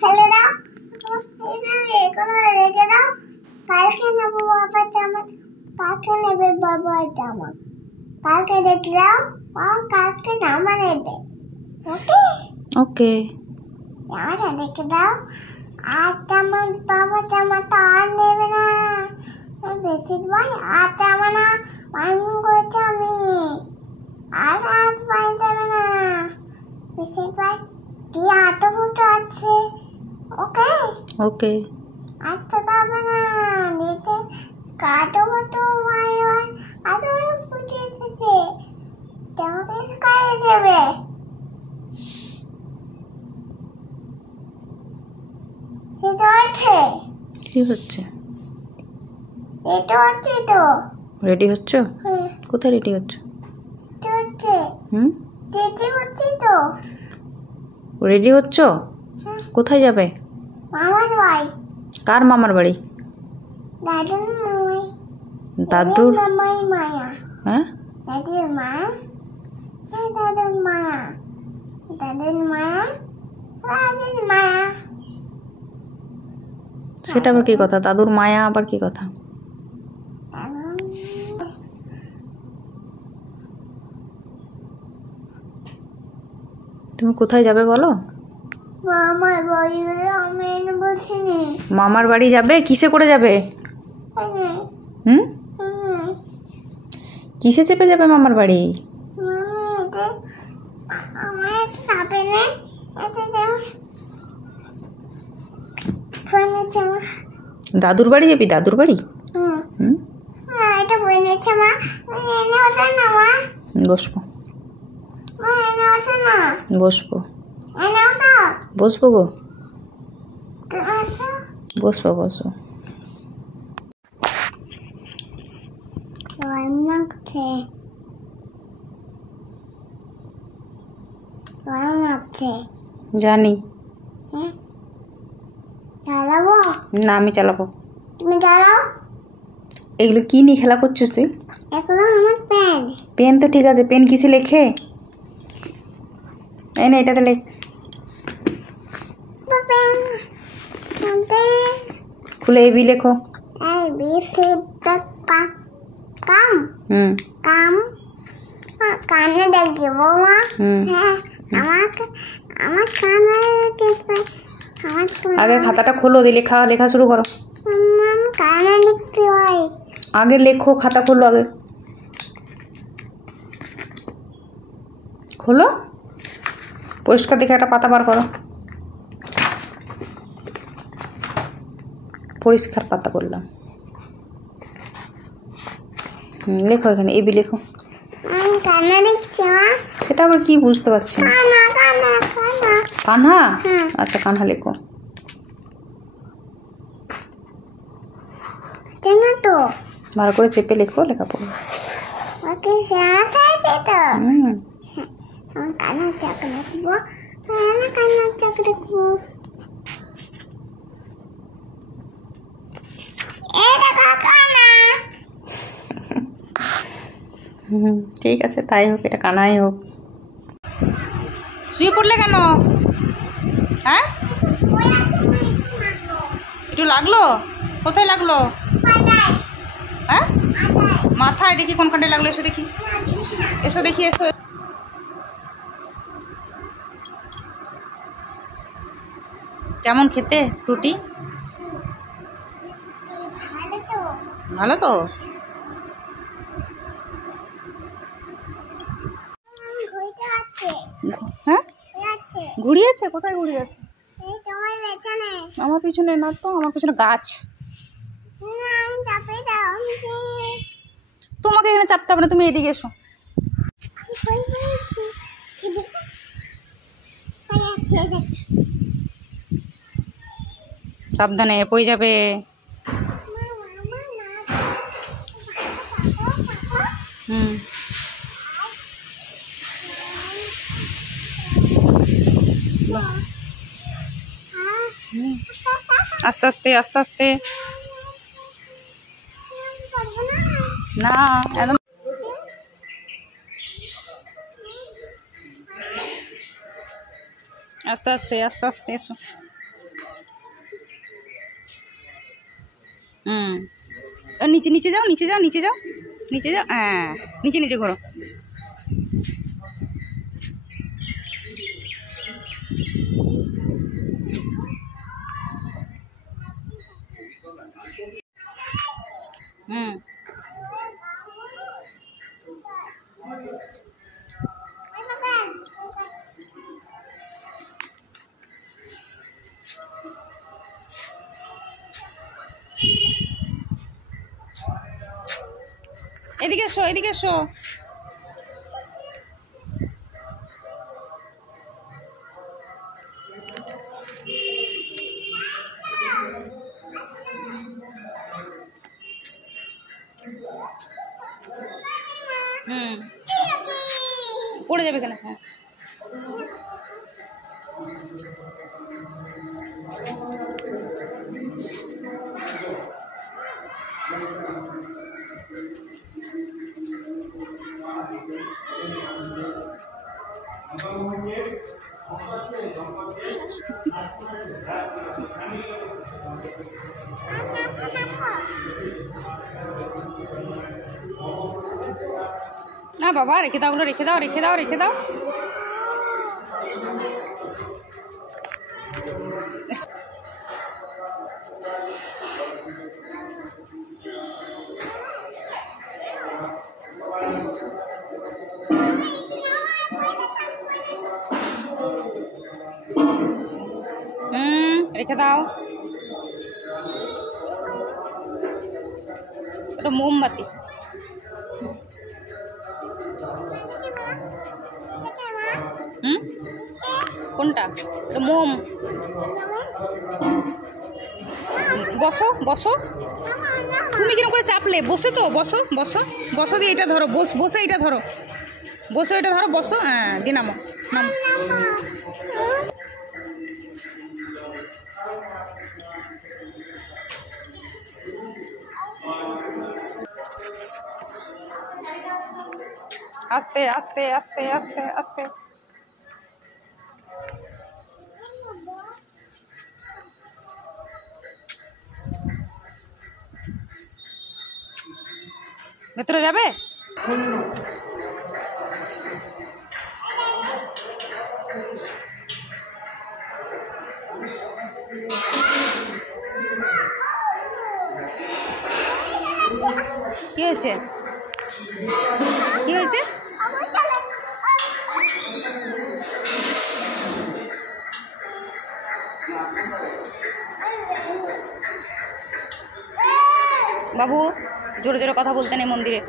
ফেলে দাও, রেখে দাও। কালকে নেবো বাবার জামা, কালকে নেবে বাবার জামা, কালকে রেখে দাও, কালকে জামা নেবে। ওকে ওকে, জামাটা রেখে দাও। আর জামা বাবার জামা তো আর নেবে না, বেশি ভাই আর জামা না বারণ করছি আমি, আর আর পাই যাবে না বেশি ভাই। কি আটো ফুটো আছে? ওকে ওকে, আর তো যাবে না দিতে, কাটো ফুটো মায়ের আটো ফুটে এসেছে, তোমাকে খাইয়ে যাবে। এটা হচ্ছে, কি হচ্ছে? এটা হচ্ছে তো। রেডি হচ্ছ? হুম, কোথায় রেডি হচ্ছ? এটা হচ্ছে, হুম, এটা হচ্ছে তো। রেডি হচ্ছ? হ্যাঁ, কোথায় যাবে? মামার বাড়ি। কার মামার বাড়ি? দাদুর মামাই। দাদুর? মামাই মায়া। হ্যাঁ, দাদুর মা, হ্যাঁ দাদুর মায়া, দাদুর মায়া, দাদুর মায়া। সেটা আবার কি কথা? দাদুর মায়া আবার কি কথা? তুমি কোথায় যাবে বলো? মামার বাড়ি আমি এনে বসিনি। মামার বাড়ি যাবে? কিসে করে যাবে? হুম, কিসে চেপে যাবে মামার বাড়ি? আমার চাপে নেই, দাদুর বাড়ি যাবি? দাদুর বাড়ি? হুম, এটা বনেছে মা, এনে বসে না মা, বসবো এনে বসে না, বসবো এনে বসো, বসবো গো, তুমি বসো। বসবো বসবো। গরম লাগছে, গরম লাগছে। জানি। হ্যাঁ, চালাবো? না, আমি চালাবো। তুমি চালাও। এগুলো কি নিয়ে খেলা করছিস তুই? এগুলো আমার পেন। পেন তো ঠিক আছে, পেন কিসে লেখে? এই না, এটাতে লেখ। পেন খুলে এবি লেখো। এই বিসি কাম হুম কাম কানে দেখবো মা। হুম, হ্যাঁ, আমাকে আমার কানে দেখতে, আমার আগে খাতাটা খোলো, দিয়ে লেখা লেখা শুরু করো। কানে দেখতে হয়। আগে লেখো, খাতা খোলো আগে, খোলো, পরিষ্কার দেখে একটা পাতা বার করো। পরিষ্কার পাতা করলাম। লেখো এখানে এবি লেখো। কানে দেখছি মা। সেটা আবার কি বুঝতে পারছি না। কানা কানা কানা। কানহা? হ্যাঁ। আচ্ছা, কানহা লেখো। জানো তো ভালো করে চেপে লেখো, লেখা পড়ো। ওকে সাথে আছে তো। হুম, আমার কানার চাক রাখবো, না কানার চাক রাখবো। এটা কানা। ঠিক আছে, তাই হোক, এটা কানাই হোক। শুয়ে পড়লে কেন? হ্যাঁ, একটু লাগলো? কোথায় লাগলো? হ্যাঁ, মাথায়। দেখি কোনখানটায় লাগলো, এসো দেখি, এসো দেখি, এসো। কেমন খেতে ফ্রুটি? ভালো তো। হ্যাঁ, ঘুড়ি আছে? কোথায় ঘুড়ি আছে? আমার পিছনে না তো, আমার পিছনে গাছ। তোমাকে এখানে চাপতে হবে না, তুমি এদিকে এসো। সাবধানে, পড়ে যাবে। হুম, আস্তে আস্তে আস্তে আস্তে। না, একদম আস্তে আস্তে আস্তে আস্তে এসো। নিচে নিচে যাও, নিচে যাও, নিচে যাও, নিচে যাও, হ্যাঁ নিচে নিচে ঘোরো। এদিকে এসো, এদিকে এসো। পড়ে যাবে কেন? হ্যাঁ না বাবা, রেখে দাও, ওগুলো রেখে দাও, রেখে দাও, রেখে দাও। রেখে দাও। ওটা মোমবাতি। কোনটা? এটা মোম। বসো বসো। তুমি কিরকম করে চাপলে? বসে তো বসো, বসো বসো, দিয়ে এটা ধরো, বসে এটা ধরো, বসো এটা ধরো, বসো, হ্যাঁ দিয়ে নামো, নামো। আস্তে আস্তে আস্তে আস্তে আস্তে। ভেতরে যাবে? কি হয়েছে? কি হয়েছে? বাবু, জোরে জোরে কথা বলতে নেই মন্দিরে।